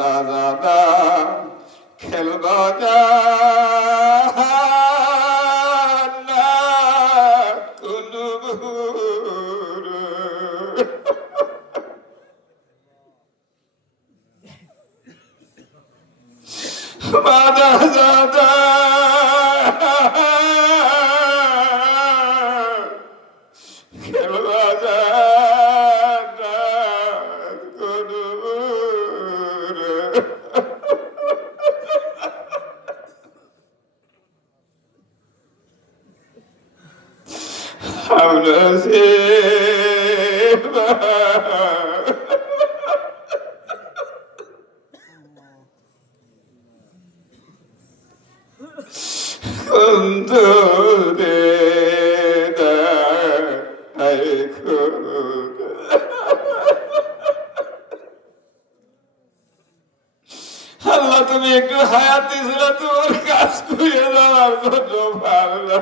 দাদা খেলব যা। حول سيفا كنت আল্লাহ তুমি একটু হায়াত দিয়েছিল তোমার কাজ করে দেওয়ার জন্য ভালো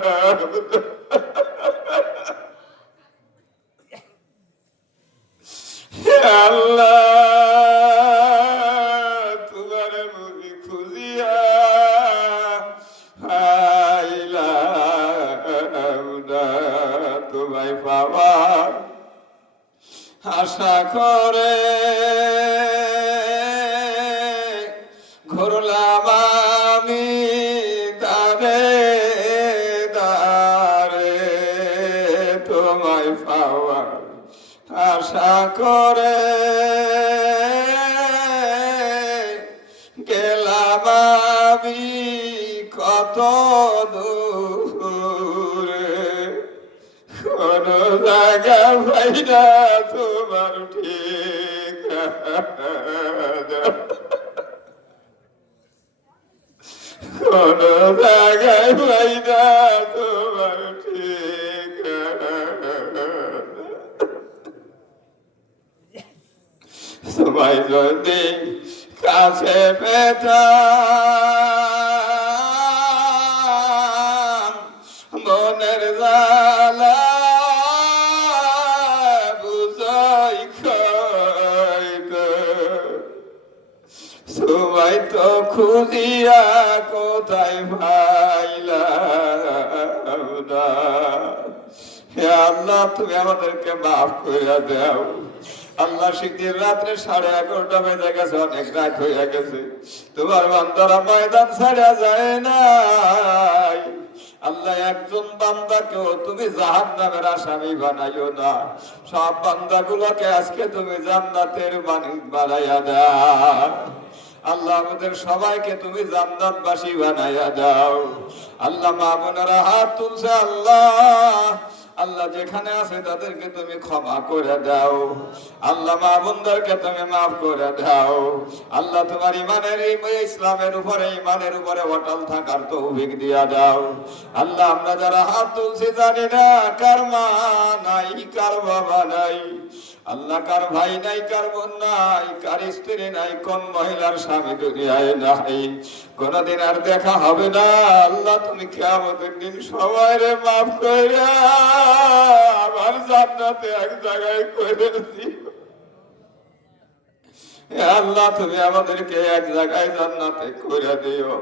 আল্লাহ তোমার মুখে খুঁজিয়া তোমায় পাওয়ার আশা করে। আমি কত দূরে? কোন জায়গা পাই না তোমার ঠিক কোন জায়গায় পাই না তোমার ঠিক সবাই যদি কাছে পেতাম মনের জালা বুঝাই সবাই তো খুঁজিয়া কোথায় হে আল্লাহ, তুমি আমাদেরকে মাফ করে দাও। আল্লাহ, শীতের রাত্রে সাড়ে এগারোটা বেজে গেছে, অনেক রাত হয়ে গেছে। তোমার বান্দারা ময়দান ছাড়া যায় নাই। আল্লাহ, একজন বান্দাকেও তুমি জাহান নামের আসামি বানাইও না। সব বান্দাগুলোকে আজকে তুমি জান্নাতের মানিক বানাইয়া দাও। আল্লাহ, আমাদের সবাইকে তুমি জান্নাতবাসী বানাইয়া দাও। আল্লাহ, মা বোনেরা হাত তুলছে, আল্লাহ। আল্লাহ যেখানে আছে তাদেরকে তুমি ক্ষমা করে দাও। আল্লাহ মা বোনদেরকে তুমি মাফ করে দাও। আল্লাহ তোমার ইমানের ইসলামের উপরে, ইমানের উপরে অটল থাকার তৌফিক দিয়া দাও। আল্লাহ, আমরা যারা হাত তুলছি জানি না কার মা নাই, কার বাবা নাই। আল্লাহ কার ভাই নাই, কার বোন নাই, কার স্ত্রী নাই, কোন মহিলার স্বামী দুনিয়ায় নাই, কোনদিন আর দেখা হবে না। আল্লাহ তুমি কেমন দিন সবাই রে মাফ করে আমার জান্নাতে এক জায়গায় করে হে আল্লাহ, তুমি আমাদেরকে এক জায়গায় জান্নাতে করে দিও।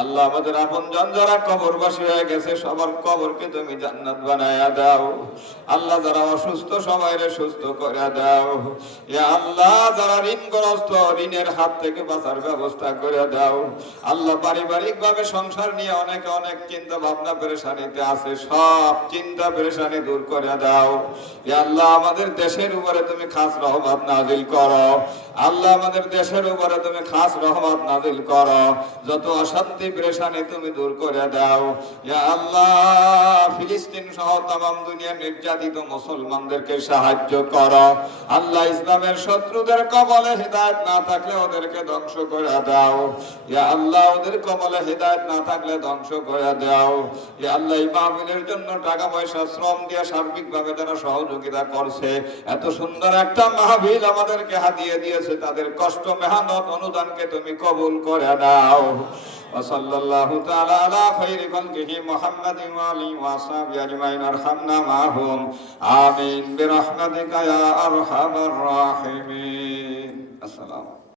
আল্লাহ আমাদের আপন জন যারা কবরবাসী হয়ে গেছে, সবার কবরকে তুমি জান্নাত বানায়া দাও। আল্লাহ যারা অসুস্থ, সবাইরে সুস্থ করে দাও। হে আল্লাহ, যারা ঋণগ্রস্ত, ঋণের হাত থেকে বাঁচার ব্যবস্থা করে দাও। আল্লাহ পারিবারিক ভাবে সংসার নিয়ে অনেকে অনেক চিন্তা ভাবনা পেরেশানিতে আছে, সব চিন্তা পেরেশানি দূর করে দাও। হে আল্লাহ, আমাদের দেশের উপরে তুমি খাস রহমত নাজিল করো। আল্লাহ আমাদের দেশের উপরে তুমি খাস রহমত নাজিল করো। যত অশান্তি, পেরেশানি তুমি দূর করে দাও। আল্লাহ, ফিলিস্তিন সহ তাম দুনিয়ার নির্যাতিত মুসলমানদেরকে সাহায্য করো। আল্লাহ ইসলামের শত্রুদের কবলে হেদায়ত না থাকলে ওদেরকে ধ্বংস করে দাও। ইয়া আল্লাহ, ওদের কবলে হেদায়ত না থাকলে ধ্বংস করে দাও। ইয়া আল্লাহ, এই জন্য টাকা পয়সা, শ্রম দিয়ে সার্বিকভাবে যারা সহযোগিতা করছে। এত সুন্দর একটা মাহফিল আমাদেরকে হাতিয়ে দিয়েছে, তাদের কষ্ট মেহনত অনুদানকে তুমি কবুল করে দাও وصلى الله تعالى على خير خلقه محمد وآله وأصحابه أجمعين ارحمنا معهم آمين برحمتك يا أرحم الراحمين السلام